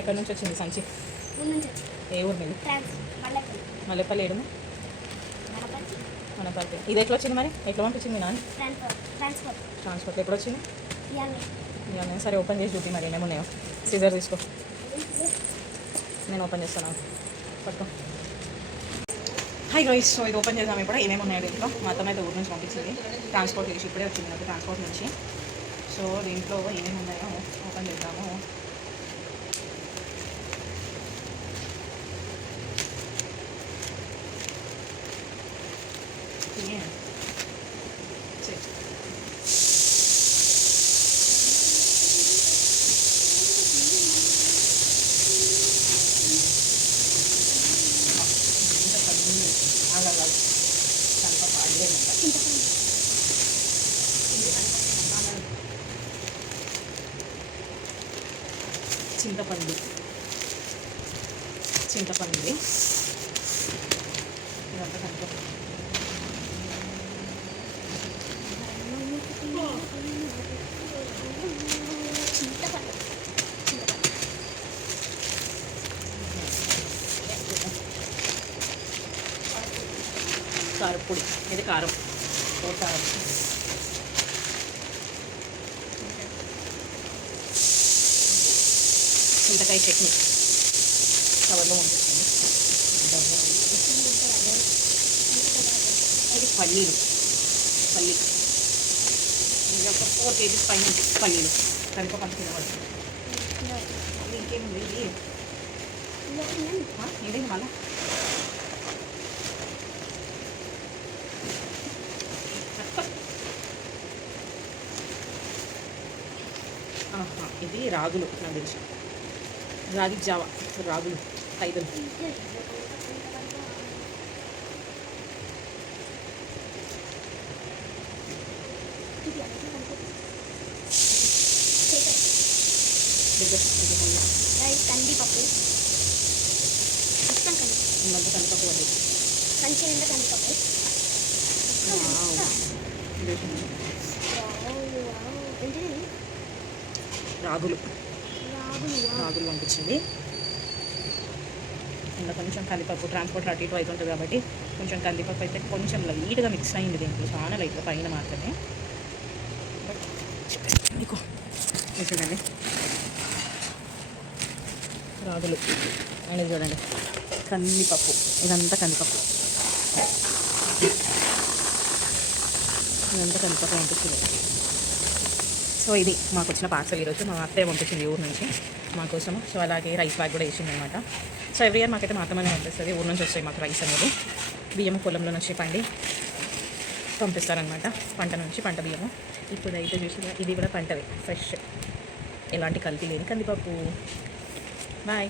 ఎక్కడి నుంచి వచ్చింది సంచి? ఏ ఊరు మీది? మల్లెపల్లి. ఏడు మనపర్తి. ఇది ఎట్లా వచ్చింది మరి? ఎట్లా పంపించింది మీ నాన్న? ట్రాన్స్పోర్ట్. ఎప్పుడు వచ్చింది? ఇవాళ. సరే ఓపెన్ చేసి చూపి మరి ఏమేమున్నాయో. సీజర్ తీసుకో, నేను ఓపెన్ చేస్తాను. పట్టుకో. హై గైస్, సో ఇది ఓపెన్ చేద్దాం ఇప్పుడు. ఏమేమి ఉన్నాయో దీంట్లో. మొత్తం అయితే ఊరి నుంచి పంపించింది, ట్రాన్స్పోర్ట్ చేసి ఇప్పుడే వచ్చింది నాకు ట్రాన్స్పోర్ట్ నుంచి. సో దీంట్లో ఏమేమి ఉన్నాయో ఓపెన్ చేద్దాము. చింతపండు ఇదంతా కనుక కారపొడి. ఇది కారం, కారం. చింతకాయ చట్నీ కవర్లో పంపిస్తుంది. ఇది పల్లీలు. ఇది ఒక 4 kgs పైన పల్లీలు. కరివేపాకు తినవచ్చు. ఇంకేముంది? ఇదేంటి మళ్ళా? ఇది రాగులు. నాకు తెలుసు, రాగి జావా. రాగులు 5. కందిపప్పు. కందిపప్పు అది కంచి నిండా కందిపప్పు. రాగులు పంపించింది. ఇంకా కొంచెం కందిపప్పు. ట్రాన్స్పోర్ట్ అటు ఇటు అవుతుంటుంది కాబట్టి కొంచెం కందిపప్పు అయితే కొంచెం లైట్గా మిక్స్ అయింది దీంట్లో, చాలా లైట్గా పైన మాత్రమే. మీకు చూడండి రాగులు అండ్ చూడండి కందిపప్పు. ఇదంతా కందిపప్పు పంపించింది. సో ఇది మాకు వచ్చిన పార్సల్ ఈరోజు. మా అత్తయ్య పంపించింది ఊరు నుంచి మా కోసము. సో అలాగే రైస్ బ్యాగ్ కూడా వేసింది అనమాట. సో ఎవ్రీ ఇయర్ మాకైతే మా అత్తమ్మనే పంపిస్తుంది. ఊరు నుంచి వస్తాయి మాకు రైస్ అనేది. బియ్యము పొలంలో నుంచి పంపిస్తారనమాట, పంట నుంచి, పంట బియ్యము. ఇప్పుడు అయితే చూసి ఇది కూడా పంటది, ఫ్రెష్, ఎలాంటి కల్తీ లేని కందిపప్పు. బాయ్.